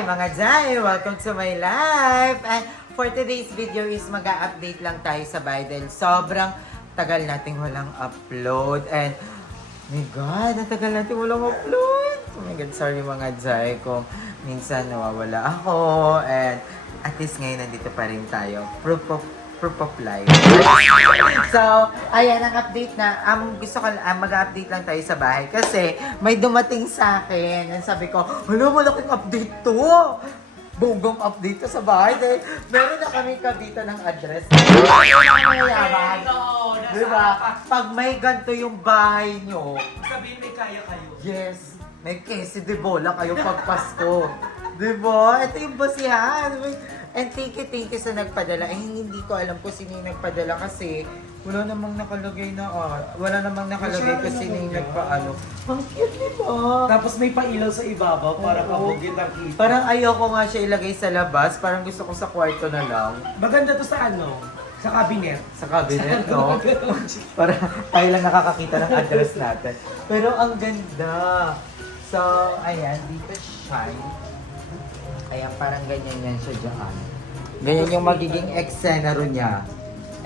Hi mga Jai! Welcome to my life! And for today's video is mag-update lang tayo sa bahay dahil sobrang tagal nating walang upload. And my God, ang tagal natin walang upload! Oh my God, sorry mga Jai kung minsan nawawala ako. And at least ngayon nandito pa rin tayo. Proof of life. So, ayan ang update na. Gusto ko mag-update lang tayo sa bahay kasi may dumating sa akin. And sabi ko, hala, malaking update to. Bugong update to sa bahay. Dahil meron na kami kabita ng address. Diba? Pag may ganito yung bahay nyo, Sabihin may kaya kayo. yes, may queso de bola kayo pag Pasko. Diba? Ito yung basihan. And thank you sa nagpadala. Hindi ko alam kung sino yung nagpadala kasi wala namang nakalagay na wala namang nakalagay kung sino yung nagpaano. Ang cute, diba? Tapos may pailaw sa ibabaw para Oo. kabugit ang kita. Parang ayoko nga siya ilagay sa labas. Parang gusto ko sa kwarto na lang. Maganda to sa ano? Sa cabinet. Sa cabinet, no? Para tayo lang nakakakita ng address natin. Pero ang ganda. So, ayan, dito siya. Ayan, parang ganyan yan siya dyan. Ganyan yung magiging eksena niya.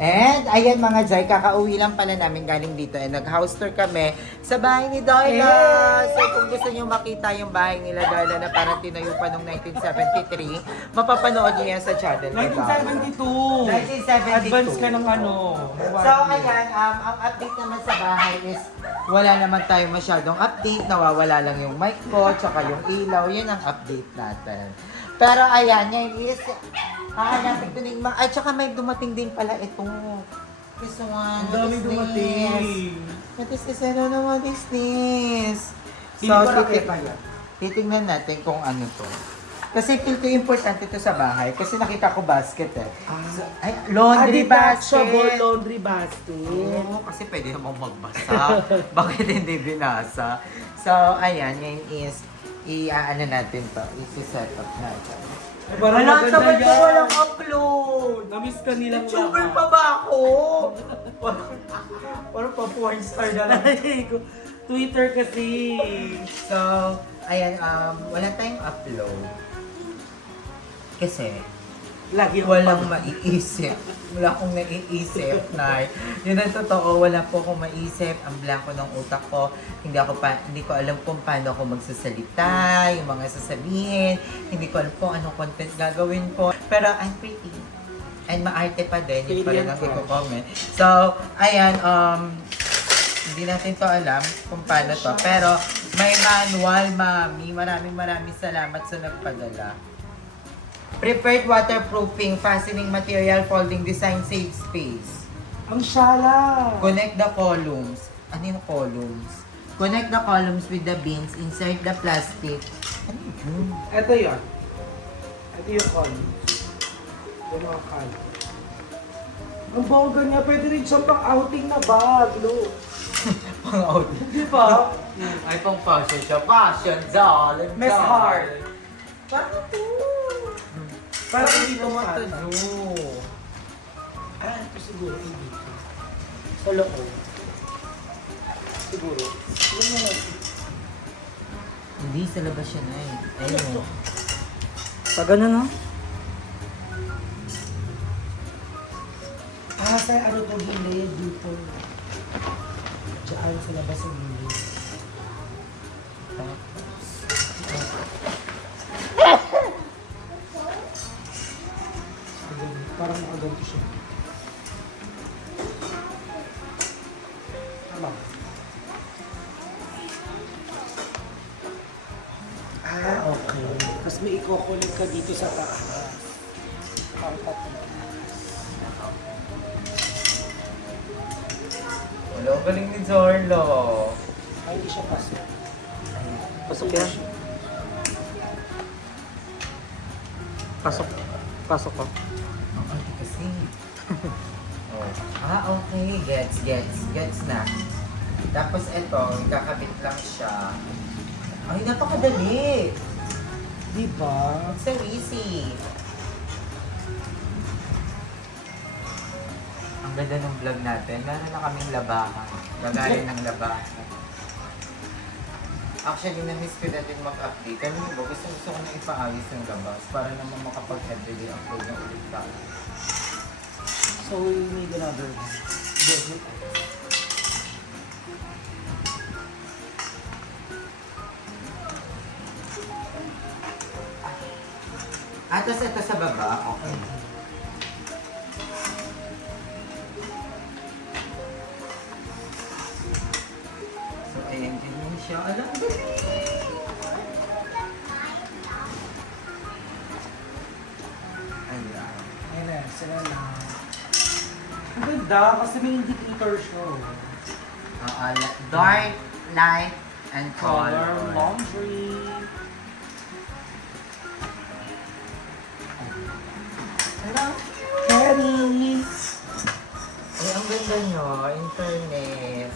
And, ayan mga Jai, kakauwi lang pala namin galing dito. And nag-house tour kami sa bahay ni Darla. So, kung gusto nyo makita yung bahay nila Darla na parang tinayo pa noong 1973, mapapanood nyo yan sa channel ni Darla. 1972. 1972. Advance ka ng ano. So, ayan, ang update naman sa bahay is wala naman tayo masyadong update. Nawawala lang yung mic ko, tsaka yung ilaw. Yun ang update natin. Pero ayan, ngayon is hahanapin ko ng mga... Ay, tsaka may dumating din pala ito. This one. Ang dami dumating. What is this? Ano naman is this? Hindi ko nakita yan. Titingnan natin kung ano to. Kasi feel ko importante to sa bahay. Kasi nakita ko basket eh. So, ay, laundry Detachable basket. laundry basket. Oo, kasi pwede namang magbasa. Bakit hindi binasa? So, ayan, ngayon is, i-ano natin to, i-set up natin. Ay, parang Wala, maganda sabay ko yan. walang upload! Namiss ka nilang YouTuber pa ba ako? Parang pa-porn star na lang. Twitter kasi. So, ayan, wala tayong upload. Kasi, Lagi walang maiisip. Wala akong naiisip na yun ang totoo, wala po akong maisip. Ang blanco ng utak ko. Hindi ko alam kung paano ako magsasalita, yung mga sasabihin. Hindi ko alam kung anong content gagawin ko. Pero I'm pretty. And maarte pa din. Yun pala nang i-comment. So, ayan, hindi natin to alam kung paano to. Pero may manual, mami. Maraming salamat sa nagpadala. Prepared waterproofing, fastening material, folding design, save space. Ang shala. Connect the columns. Ano yung columns? Connect the columns with the bins. Insert the plastic. Ano yun? Ito yun. Ito yung con. Yung mga con. Ang bongga niya. Pwede rin siyang pang-outing na bag, look. Pang-out. Di ba? Ay, pang fashion siya. Fashion, darling. Miss Heart. Paano to? Parang hindi ko What to makata. do? Ito siguro hindi ko. Sa loob. Siguro. Tignan mo natin. Hindi, sa labas siya na eh. Ayun. Pag ano no? Sa ano to gilid dito. Diyan sa labas ng gilid. Parang nakaganto siya. Tama. Okay. Tapos may ikokulit ka dito sa taas. Parang tatlo. Wala, galing ni Zorlo. Ay, hindi siya pasok. Pasok yan? Pasok ko. Ang arte kasi. Oh. Okay. Gets na. Tapos ito, ikakabit lang siya. Ay, napakadali. Diba? It's so easy. Ang ganda ng vlog natin. Meron na kaming labahan. Gagaling ng labahan. Actually, na-miss ko na din mag-update. Alam mo ba, gusto ko na ipaayos yung labas para naman makapag-everyday upload na ulit tayo. So we need another one. Tapos ito sa baba, okay. So, ayan din mo siya. Alam mo, ayan. Ayan na, sila na. Ang ganda kasi may indicator siya. Dark, light, and Color color. laundry. Hello? Kenny! Ay, ang ganda nyo, internet.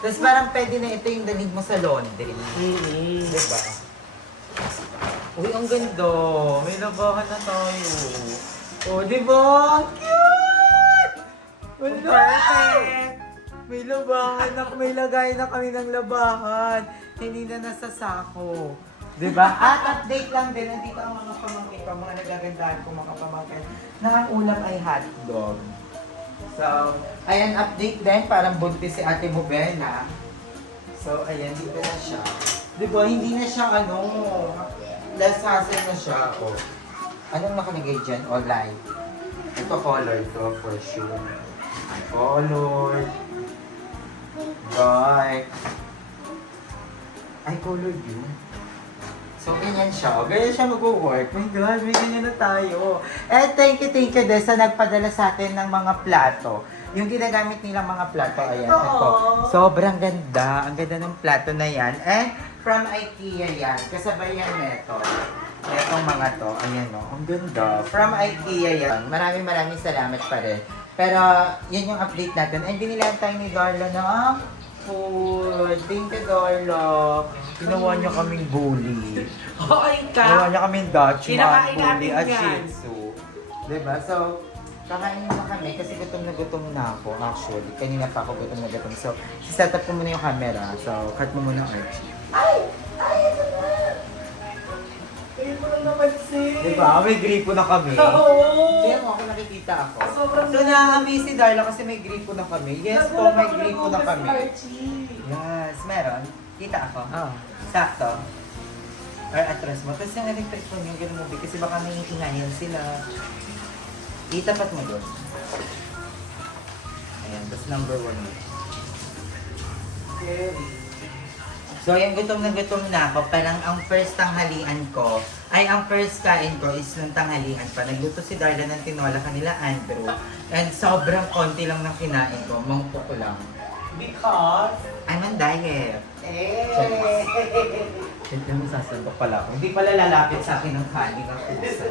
Tapos parang pwede na ito yung dalhin mo sa laundry. Diba? Uy, ang ganda. May labahan na tayo. Oh, diba? Cute! Wala! Perfect! May labahan na, may lagay na kami ng labahan. Hindi na nasa sako. Diba? At update lang din, nandito ang mga pamangkin ko, mga nagagandahan ko, mga pamangkin, na ang ulam ay hotdog. So, ayan, update din, parang buntis si Ate Bubena. So, ayan, dito na siya. Diba, hindi na siya, less hassle na siya. Oh. Anong nakalagay dyan? Oh, light. Ito color to, for sure. Color. Dark. Ay, color yun. So, ganyan siya. Ganyan siya mag-work. My God, may ganyan na tayo. Eh, thank you din sa nagpadala sa atin ng mga plato. Yung ginagamit nilang mga plato, ayan. Ito. Sobrang ganda. Ang ganda ng plato na yan. And from IKEA yan. Kasabay yan neto. Itong mga to. Ayan o. Ang ganda. From IKEA yan. Maraming salamat pa rin. Pero, yun yung update natin. And binilan tayo ni Darla ng food. Thank you, Darla. Ginawa niya kaming bully. Hoy Ginawa ka! niya kaming Dutchman, Kinakain bully, natin at yan. Shih Tzu. Diba? So, kakain na kami kasi gutom na ako actually. Kanina pa ako gutom na gutom. So, set up ko muna yung camera. So, cut mo muna Archie. Hindi mo lang napansin. Diba? May gripo na kami. Oo! Kaya ako nakikita ako. Sobrang So, na-amaze si Darla kasi may gripo na kami. Yes po, may gripo na kami. Yes, meron. Kita ako. Ah. Sakto. Or atras mo. Tapos yung electric phone yung gano'n mo, kasi baka may ingayan sila. Itapat mo doon. Ayan, that's number 1. So, yung gutom na ako, parang ang first tanghalian ko, ang first kain ko is nung tanghalian pa. Nagluto si Darla ng tinola kanila, Andrew. And sobrang konti lang ng kinain ko, mangko ko lang. Because? I'm on diet. Eh! Hindi mo sasandok pala ako. Hindi pala lalapit sa akin ng kanin ng pusa.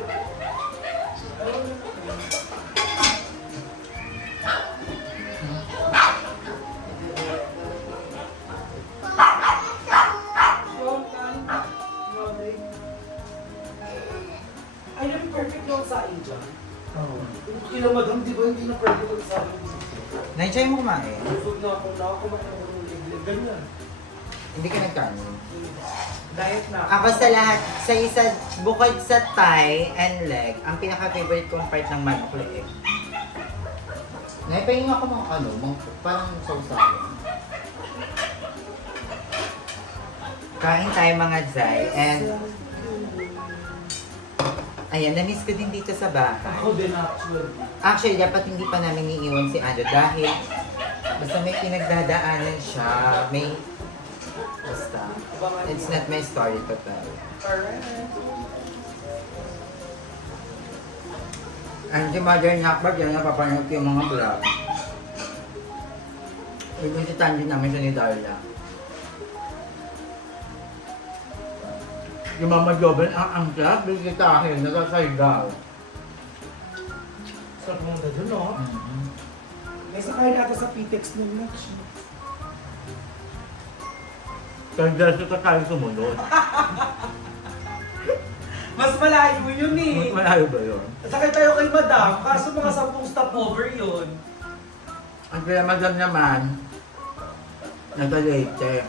Ay, namin perfect yung saing dyan. Oh. Kila madam, di ba hindi na perfect yung saing? Na-enjoy mo kumain? Busog na ako ng liglig. Ganyan. Hindi ka nagkanin. Diet na Ako sa lahat, sa isa, bukod sa thigh and leg, ang pinaka-favorite kong part ng manok leg. Naipahing ako mga parang sausawan. Kain tayo mga Zay, and ayan, na-miss ko din dito sa bahay. Ako din actually. Actually, dapat hindi pa namin iiwan si Ando dahil basta may pinagdadaanan siya, basta, it's not my story to tell. And si Mother Nakbag, yan napapanood ko yung mga vlog. Ibisitan din namin siya ni Darla. Yung Mama Joven, ang angkla, bisitahin, nagkasaydaw. Sarap mong na dun, no? May sakay natin sa PTEX ng match. Kaya sa tayo sumunod. Mas malayo yun eh. Mas malayo ba yun? Sakay tayo kay madam, kaso mga 10 stopover yun. Ang kaya madam naman, nag-late.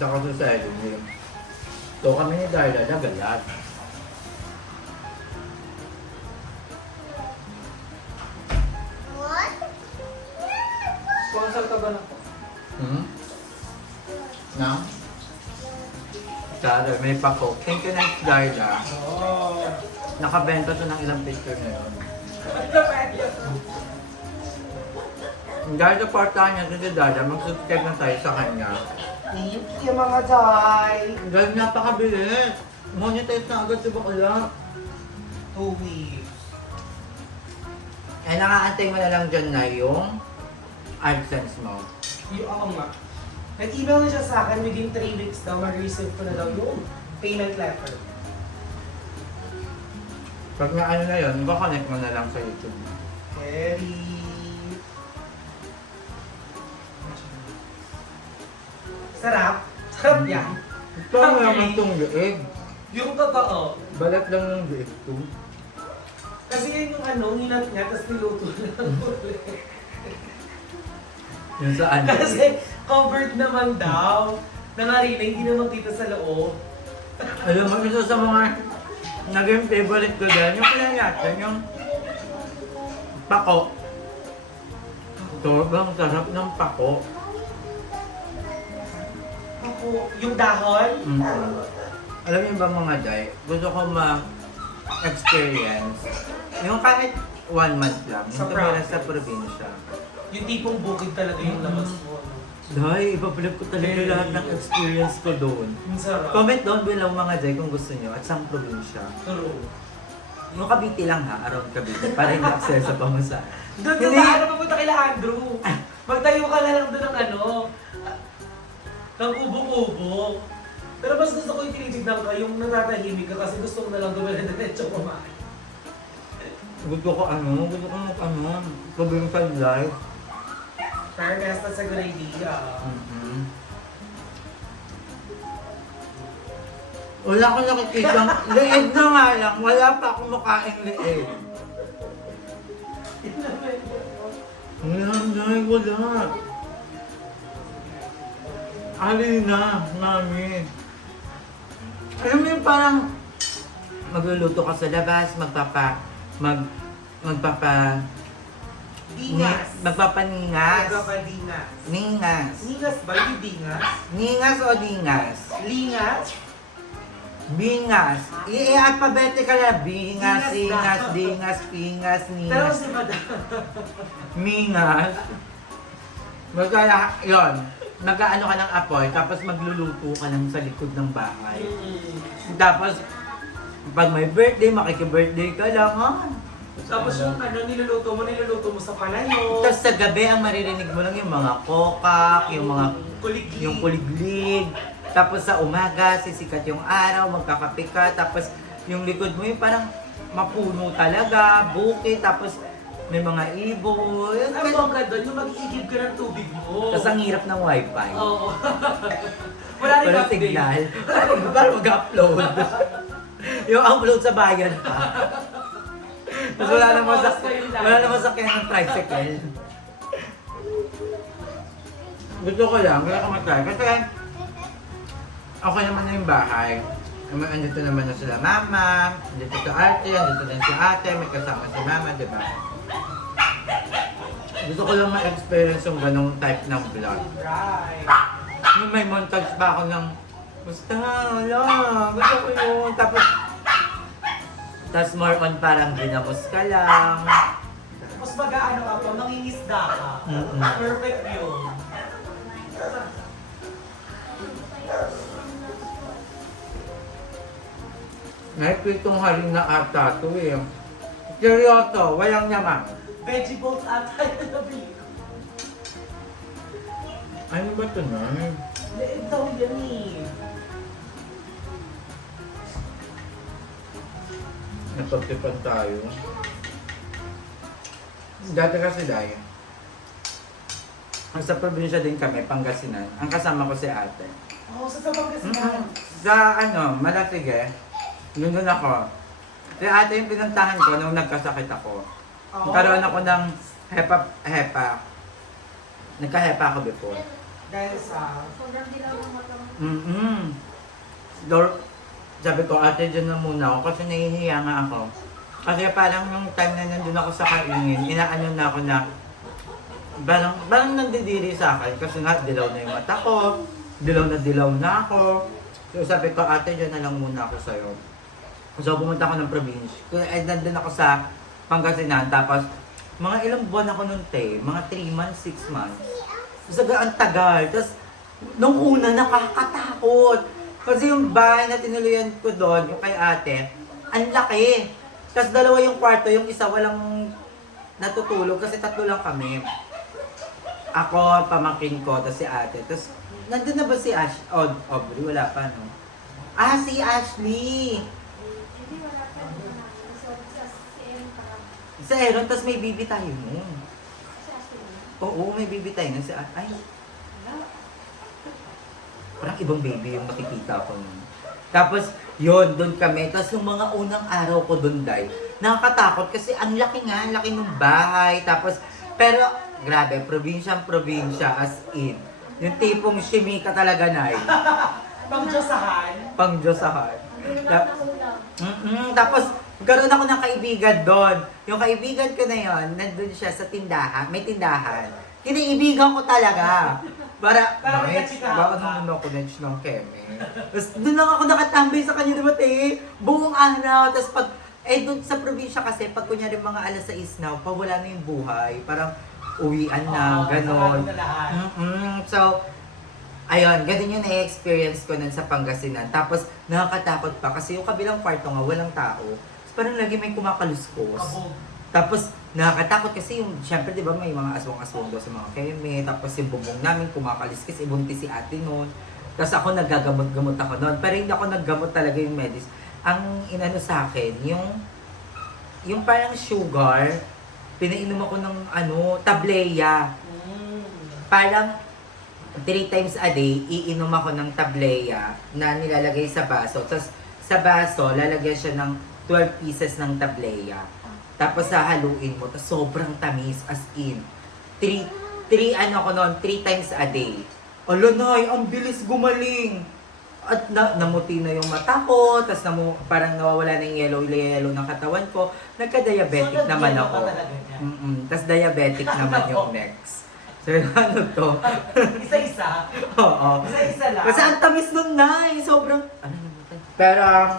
Tsaka sa Saturday. So kami ni Darla nagalat. Sponsor ka ba na po? Hmm? Na? Sorry, may pa-coke. Thank you next Darla. Oo. Nakabenta to ng ilang picture na yun. Dahil supportahan niya si Darla, mag-subscribe na tayo sa kanya. Thank you mga Jai. Dahil napakabilis. Monetize na agad si Bakla. 2 weeks. Eh, nakaantay mo na lang dyan na yung AdSense mo. Yung ako nga. Nag-email na siya sa akin, within 3 weeks daw, mag-receive ko na daw yung payment letter. Pag na ano na yun, connect mo na lang sa YouTube. Very... Sarap. Sarap yan. Ito ang naman itong liig. Yung totoo. Balat lang yung liig to. Kasi yan yung ano, ninat niya, tapos niluto lang ulit. Yung saan? Kasi covered naman daw. Nangarina, hindi naman kita sa loob. Alam mo, isa sa mga naging favorite ko dyan, yung pinayatan, yung pako. Sobrang sarap ng pako. Ako, yung dahon, Alam niyo ba mga Jai, gusto ko ma-experience yung kahit 1 month lang, Sa yung tumira province. sa probinsya. yung tipong bukid talaga yung labas mo. Dahil, ipapalit ko talaga lahat ng experience ko doon. Yung sarap. Comment down below mga Jai kung gusto niyo at saan probinsya. True. Yung Cavite lang ha, around Cavite, para hindi access sa pamasahe. Doon sa Hindi. ano papunta kila Andrew. Magtayo ka na lang doon ng ano, ng kubo-kubo. Pero mas gusto ko yung tinitignan ka, yung natatahimik ka kasi gusto ko na lang gawin na diretso kumain. Gusto ko provincial life. Fairness, that's a good idea. Wala akong nakikita. Liig na nga lang. Wala pa akong makain liig. Wala. Alina, namin. Alam mo yung parang magluluto ka sa labas, Dingas. magpapaningas. Magpapadingas. Ningas. Ningas ba? Yung dingas? Ningas o dingas? Lingas? Bingas. I-alphabetical na. Bingas, Bingas singas, na. dingas, pingas, Pero ningas, si Madam. mingas. Basta yun. Nag-ano ka ng apoy, tapos magluluto ka lang sa likod ng bahay. Tapos, pag may birthday, makiki-birthday ka lang, ha? Tapos yung ano, niluluto mo sa palayo. Tapos sa gabi, ang maririnig mo lang yung mga kokak, yung mga kuliglig. yung kuliglig. Tapos sa umaga, sisikat yung araw, magkakape ka. Tapos yung likod mo yung parang mapuno talaga, bukit. Tapos may mga ibon. Ang bongga doon, yung mag-iigib ka ng tubig mo. Tapos ang hirap ng wifi. Oo. Wala rin Walang update. signal. Para mag-upload. Yung upload sa bayan pa. Tapos wala namang sakyan ng tricycle. Gusto ko lang, kaya kamatay. Kasi okay naman na yung bahay. Andito naman na sila mama, andito si ate, andito din si ate, may kasama si mama, di ba? Gusto ko lang ma-experience yung ganong type ng vlog. Right. Yung may montage pa ako ng basta, wala, gusto ko yun. Tapos more on parang ginamos ka lang. Mas mag-ano ka pa, mangingisda ka. Perfect yun. Naipitong halin na ata to eh. Seryoso, walang naman. Veggie balls ata yung nabili ko. Ano ba ito na? Leeg daw yan eh. Napagtipan tayo. Dati kasi dahil. Sa probinsya din kami, Pangasinan. Ang kasama ko si ate. Oo, sa Pangasinan. Sa Malatige, yun doon ako. Si ate yung pinuntahan ko nung nagkasakit ako. Oo. Nagkaroon ako ng hepa. Nagka-hepa ako before. Dahil sa... Sobrang dilaw ng mata mo. Sabi ko, ate, dyan na muna ako kasi nahihiya nga ako. Kasi parang nung time na nandun ako sa kaingin, inaano na ako na parang nandidiri sa akin kasi nga dilaw na yung mata ko, dilaw na ako. So sabi ko, ate, dyan na lang muna ako sa'yo. So pumunta ako ng probinsya. Ay, nandun ako sa Pangasinan, tapos mga ilang buwan ako nun, te, mga 3 months, 6 months. So ang tagal. Tapos nung una, nakakatakot. Kasi yung bahay na tinuluyan ko doon, yung kay ate, ang laki. Tapos dalawa yung kwarto, yung isa walang natutulog kasi 3 lang kami. Ako, pamangkin ko, tapos si ate. Tapos, nandun na ba si Aubrey? Wala pa, no? Ah, si Ashley! Hindi, wala pa. So, sa CM pa. Sa Aaron, tapos may baby tayo mo. Sa Ashley. Oo, may baby tayo na si Ay, parang ibang baby yung nakikita ko nun. Tapos, yun, doon kami. Tapos yung mga unang araw ko doon, Day, nakakatakot kasi ang laki nga, ang laki ng bahay. Tapos, pero, grabe, probinsya as in. Yung tipong shimika talaga, Nay. Pang-Diyosahan. Pang-Diyosahan. Ang dilaw na ulam. Tapos, magkaroon ako ng kaibigan doon. Yung kaibigan ko na yon, nandun siya sa tindahan, may tindahan. Kiniibigan ko talaga. Para may Nets, katsikahan baka ka. naman ako Nets ng Keme. Tapos doon lang ako nakatambay sa kanya, diba, te? Buong araw. Tapos pag, doon sa probinsya kasi, pag kunyari mga alas 6 na, pawala na yung buhay. Parang uwian na, ganon. Na lahat. So, ayun, ganun yung na-experience ko nun sa Pangasinan. Tapos, nakakatakot pa kasi yung kabilang kwarto nga, walang tao. Tapos parang lagi may kumakaluskos. Kabog. Tapos, nakakatakot kasi yung, syempre, di ba, may mga aswang-aswang daw sa mga keme. Tapos, yung bubong namin kumakaliskis, ibuntis si ate noon. Tapos ako nagagamot-gamot ako noon. Pero hindi ako naggamot talaga yung medis. Ang inano sa akin, yung parang sugar, pinainom ako ng tableya. Parang 3 times a day, iinom ako ng tableya na nilalagay sa baso. Tapos sa baso, lalagyan siya ng 12 pieces ng tableya. Tapos hahaluin mo, tapos sobrang tamis, as in. 3 times a day. Alo, Nay, ang bilis gumaling. At namuti na yung mata ko, tapos parang nawawala na yung yellow ng katawan ko. Nagka-diabetic naman ako. Tapos diabetic naman yung next. So, ano to? Isa-isa. Oo. Isa-isa lang. Kasi ang tamis nun, Nay. Sobrang, pero,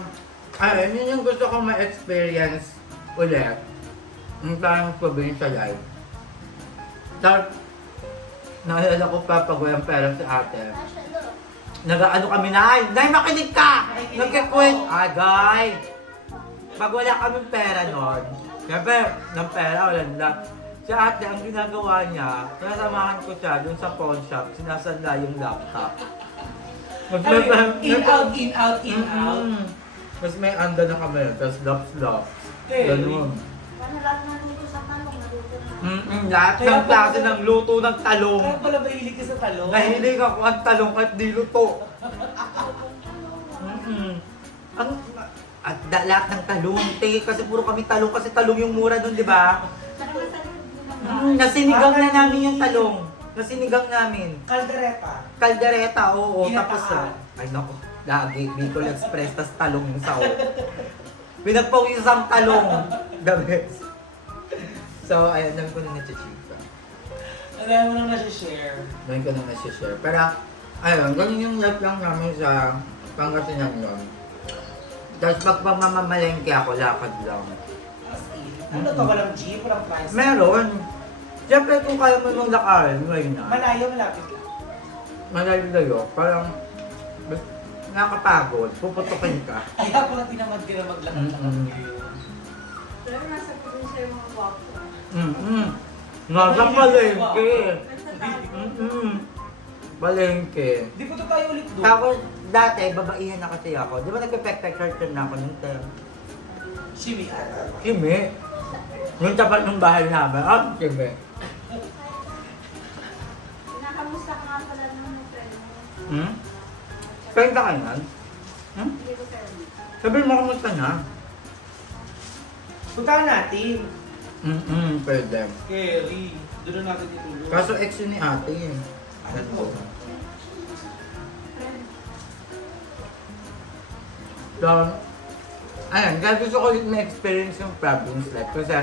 yun yung gusto kong ma-experience ulit. Yung parang probinsya life. Tapos, naalala ko pa pag walang pera si ate. Nag-ano kami, Nay, makinig ka! Nagkikwent. Guy! Pag wala kaming pera nun, siyempre, ng pera, wala na. Si ate, ang ginagawa niya, nasamahan ko siya dun sa pawn shop, sinasanda yung laptop. In out, in out, in out. Tapos may anda na kami, tapos laps. Ganun. Paano lahat ng luto sa talong, naluto na. Lahat ng klase ng luto ng talong. Kaya pala mahilig ka sa talong. Nahilig ako ang talong at di luto. Lahat ng talong, te, kasi puro kami talong, kasi talong yung mura nun, di ba? Parang nasa loob naman. Nasinigang na namin yung talong. Nasinigang namin. Kaldereta. Kaldereta, oo. Ginataan. Tapos, ay naku, lagi, Bicol Express, tas talong yung sao. Pinagpawis ang talong. The best. So, ayun, dami ko na na-chika. Ang dami mo nang nasi-share. Dami ko na na-share. Pero, ayun, ganun yung life lang namin sa Pangasinan yun. Tapos pag pamamamalengke ako, lakad lang. As in. Ano to? Walang jeep? Walang price? Meron. Siyempre kung kaya mo nung lakarin, ngayon na. Malayo, malapit lang. Malayo-layo, parang nakapagod, puputukin ka. Kaya pala tinamad ka na maglakad-lakad. Pero nasa probinsya yung mga guwapo. Nasa palengke. Palengke. Di pa to tayo ulit doon. Tapos, dati, babaihan na kasi ako. Di ba nagpe-pek-pek curtain na ako nung time? Shimmy. Kimi. Yung tapat ng bahay namin, Kimi. Kinakamusta ka nga pala ng friend mo. Pwede ka yan? Hindi ko pero. Sabihin mo kamusta na? Puntahan natin. Pwede. Kerry. Doon na natin itulog. Kaso ex yun ni ate. Ano po? So, ayun, kaya gusto ko ulit na-experience yung province life kasi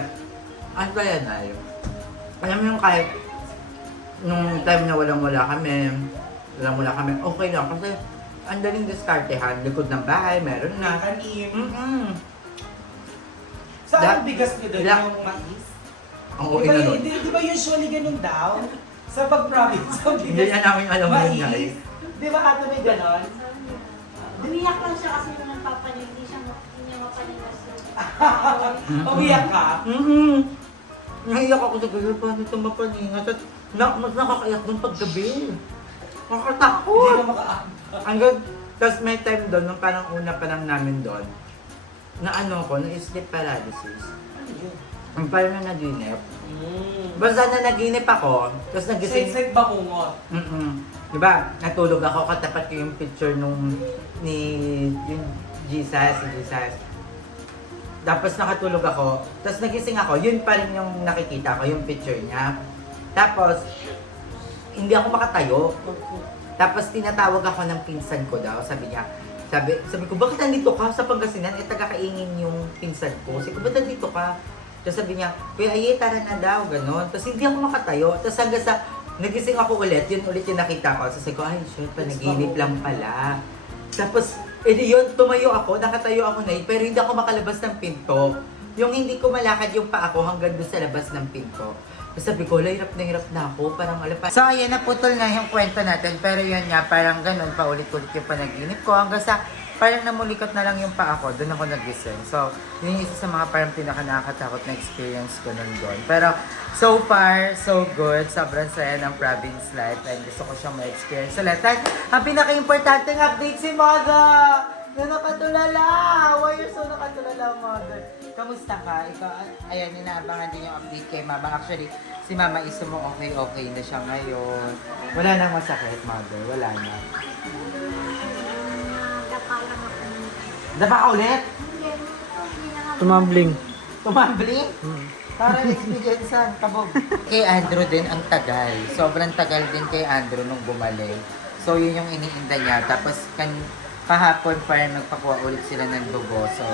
ang saya na yun. Alam mo yung kahit nung time na walang-wala kami, okay lang kasi ang daling diskartehan, likod ng bahay, meron na. Kanin. Da- Saan ang bigas nyo doon? Da- Yung mais? Ang Di okay ba, na nun. di ba usually ganun daw? Sa pag-province, ang Hindi bigas. na namin alam mo yun, guys. Di ba ata may ganon? Umiyak lang siya kasi nung nagpapanig, hindi niya mapanigas yun. Umiyak ka? Naiyak ako sa gabi, paano ito mapaningat? At mas nakakaiyak doon paggabi. Nakakatakot. Hindi na makaabot. Hanggang, tapos may time doon, nung parang una pa lang namin doon, na ano ko, na sleep paralysis. Ano yun? Ang parang na naginip. Basta na naginip ako, tapos nagising. Seg-seg bakungot. Diba, natulog ako, katapat ko yung picture nung yung Jesus. Tapos nakatulog ako, tapos nagising ako, yun pa rin yung nakikita ko, yung picture niya. Tapos, hindi ako makatayo. Tapos tinatawag ako ng pinsan ko daw, sabi ko, bakit nandito ka sa Pangasinan? Eh, taga-kaingin yung pinsan ko. Sabi ko, ba't nandito ka? Tapos sabi niya, Kuya Aye, tara na daw, gano'n. Tapos hindi ako makatayo. Tapos hanggang sa, nagising ako ulit, yun ulit yung nakita ko. Tapos sabi ko, ay, shit, panaginip lang pala. Tapos, yun, tumayo ako, nakatayo ako na pero hindi ako makalabas ng pinto. Yung hindi ko malakad yung paa ko hanggang doon sa labas ng pinto. Tapos sabi ko, hirap na ako, parang alam pa. So, ayan, naputol na yung kwento natin, pero yun nga, parang ganun, paulit-ulit yung panaginip ko. Hanggang sa, parang namulikot na lang yung paa ko, doon ako nagising. So, yun yung isa sa mga parang pinaka-nakakatakot na experience ko nun doon. Pero, so far, so good. Sobrang saya ng province life and gusto ko siyang ma-experience ulit. At ang pinaka-importanting update si Mother! Na nakatulala! Why you're so nakatulala, Mother? Kamusta ka? Ikaw, ayan, inaabangan din yung update kay Mama. Actually, si Mama Iso mo okay na siya ngayon. Wala nang masakit, Mother. Wala na. Dapa lang ako. Daba ka ulit? Tumambling. Tumambling? Para experience kabog. Kay Andrew din ang tagal. Sobrang tagal din kay Andrew nung gumaling. So yun yung iniinda niya. Tapos kahapon parang nagpakuha ulit sila ng dugo. So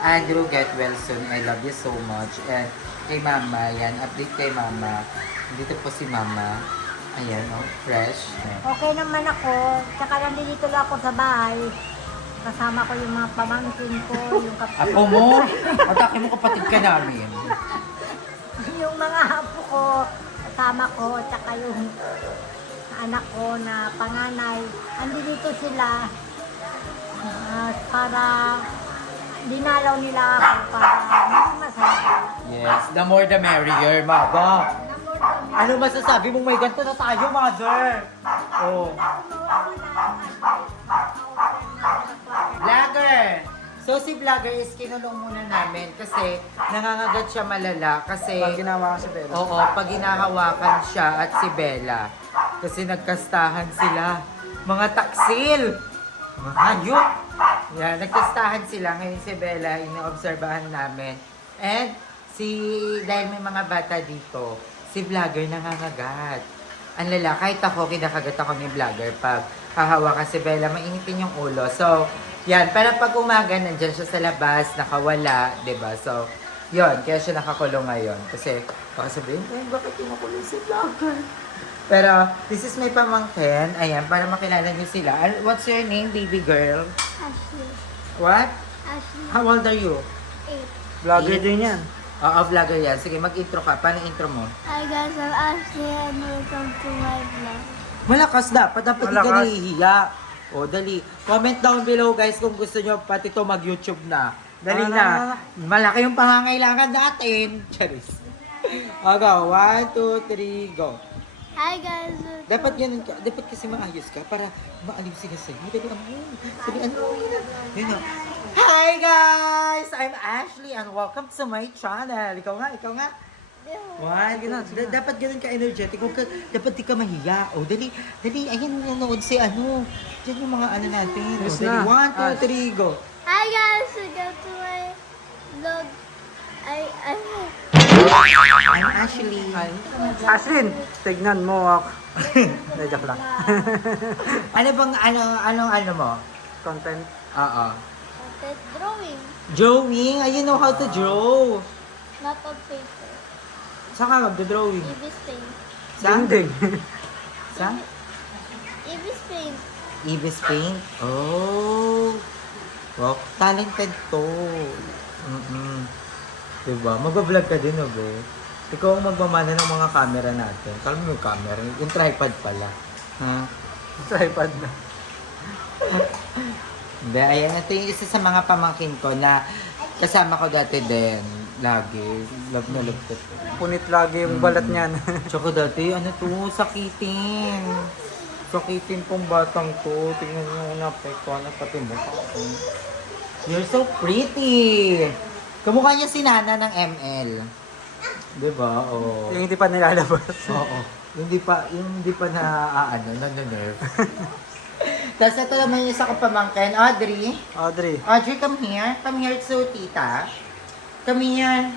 Andrew, get well soon. I love you so much. And kay Mama, yan. Update kay Mama. Dito po si Mama. Ayan, oh, fresh. Okay naman ako. Tsaka nandito lang ako sa bahay. Kasama ko yung mga pamangkin ko, yung Apo mo? Atake mo kapatid ka namin. yung mga apo ko, kasama ko, tsaka yung anak ko na panganay. Andito sila para dinalaw nila ako para maging masaya. Yes, the more the merrier, Mama. Ano masasabi mong may ganito na tayo, Mother? Oh. Vlogger! So si Vlogger is kinulong muna namin kasi nangangagat siya malala kasi... Pag ginawa ka si Bella. Oo, pag hinahawakan siya at si Bella. Kasi nagkastahan sila. Mga taksil! Mga hayop! Yan, nagkastahan sila. Ngayon si Bella, inoobserbahan namin. And dahil may mga bata dito, si Vlogger nangangagat. Ang lala, kahit ako, kinakagat ako ni Vlogger pag hahawakan si Bella, mainitin yung ulo. So, yan, pero pag umaga, nandyan siya sa labas, nakawala, 'di ba? So, yon, kaya siya nakakulong ngayon. Kasi, baka sabihin, bakit kinakulong si Vlogger? Pero, this is my pamangkin. Ayan, para makilala niyo sila. What's your name, baby girl? Ashley. What? Ashley. How old are you? 8. Vlogger din yan. Oo, vlogger yan. Sige, mag-intro ka. Paano intro mo? Hi guys, I'm Ashley and welcome to my vlog. Malakas dapat hindi ka Malakas. nahihiya. O, dali. Comment down below guys kung gusto nyo pati to mag-YouTube na. Dali na. Malaki yung pangangailangan natin. Charis. Okay, 1, 2, 3, go. Hi guys. Dapat ganun ka. Dapat kasi maayos ka para maaliw sila sa'yo. Dali ano. Sabi ano. Yun na. Hi guys! I'm Ashley and welcome to my channel. Ikaw nga. Why? Dapat ganun ka-energetic. Dapat di ka mahiya. O, dali. Ayan, nanonood si ano. Diyan yung mga ano natin. O, Yes dali. na. 1, 2, 3, go. Hi guys, welcome to my vlog. I'm Ashley. Aslin, tignan mo ako. Joke lang. Ano bang, ano mo? Content. Oo. content Drawing? You know how to draw. Not on paper. Saan ka magdodrawing? Ibis paint. Saan? Dingding. Saan? Ibis paint. Ibis Paint? Oh. Wow, talented to. Diba? Mag-vlog ka din, be. Ikaw ang magmamana ng mga camera natin. Kala mo yung camera, yung tripod pala. Ha? Tripod na. Hindi, ayan. Ito yung isa sa mga pamangkin ko na kasama ko dati din. Lagi. Love na love ko to. Punit lagi yung balat niyan. Tsaka dati, ano to, sakitin. Sakitin pong batang to. Tingnan nyo, napekwa na pati mukha ko. You're so pretty! Kamukha niya si Nana ng ML. Diba? Oo. Yung hindi pa nilalabas. Oo. Hindi pa na, nerve. Tapos ito naman yung isa ko pamangkin, Audrey. Audrey. Audrey, come here. Come here to tita. Come here.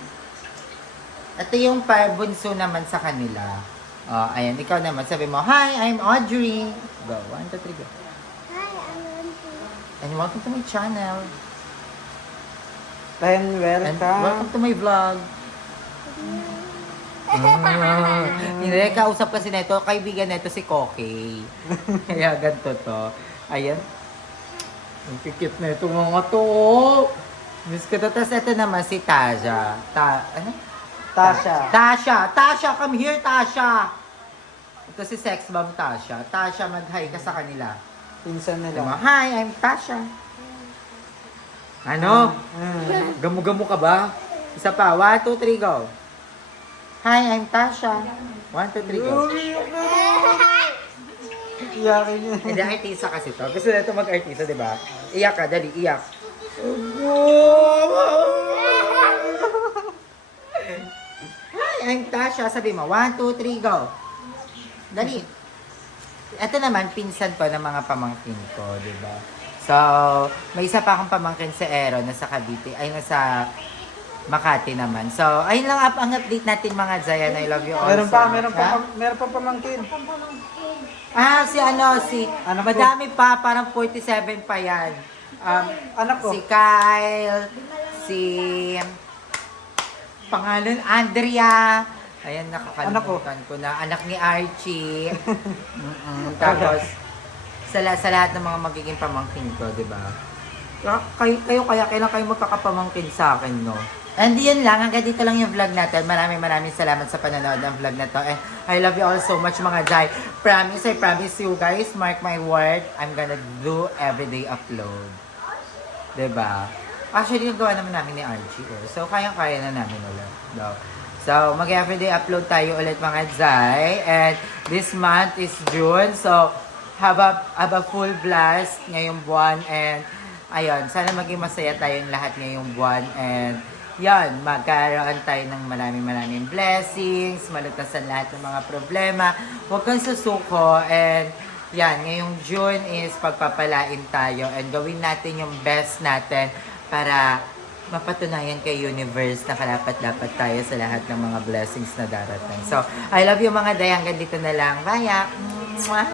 Ito yung bunso naman sa kanila. Ayan, ikaw naman. Sabi mo, hi, I'm Audrey. Go, 1, 2, 3, go. Hi, I'm Auntie. And welcome to my channel. And And welcome. welcome to my vlog. Hindi, kausap kasi nito, kaibigan nito si Koki. Kaya ganito to. Ayan. Ang kikit na ito mga to. Miss ko to. Tapos ito naman si Tasha. Ano? Tasha. Tasha, come here, Tasha. Ito si Sex Bomb Tasha. Tasha, mag-hi ka sa kanila. Pinsan Sabi mo, nila. hi, I'm Tasha. Ano? Mm. Gamu-gamu ka ba? Isa pa. 1, 2, 3, go. Hi, I'm Tasha. 1, 2, 3, go. Iyakin niya. Hindi, artista kasi to. Gusto na ito mag-artista, di ba? Iyak ka, dali, iyak. Hi, I'm Tasha. Sabi mo, 1, 2, 3, go. Dali. Ito naman, pinsan ko ng mga pamangkin ko, di ba? So, may isa pa akong pamangkin sa Ero, nasa Cavite, ay nasa Makati naman. So, ayun lang ang update natin mga Zayan. I love you all. Meron so pa, much, meron ha? pa, meron pa pamangkin. Ano, madami pa, parang 47 pa yan. Anak ko. Si Kyle, si pangalan, Andrea. Ayan, nakakalimutan ko na. Anak ni Archie. Tapos, sa lahat ng mga magiging pamangkin ko, di ba? Kayo kailan kayo magkakapamangkin sa akin, no? And yun lang, hanggang dito lang yung vlog natin. Maraming salamat sa panonood ng vlog na to. And I love you all so much mga Jai. I promise you guys, mark my word, I'm gonna do everyday upload. Diba? Actually, yung gawa naman namin ni Archie. So, kayang-kaya na namin ulit. No? So, mag-everyday upload tayo ulit mga Jai. And this month is June. So, have a full blast ngayong buwan. And, ayun, sana maging masaya tayong lahat ngayong buwan. And, yan, magkaroon tayo ng maraming blessings, malutasan lahat ng mga problema. Huwag kang susuko. And, yan, ngayong June is pagpapalain tayo. And gawin natin yung best natin para mapatunayan kay universe na karapat-dapat tayo sa lahat ng mga blessings na darating. So, I love you mga day. Hanggang dito na lang. Bye! Mwah!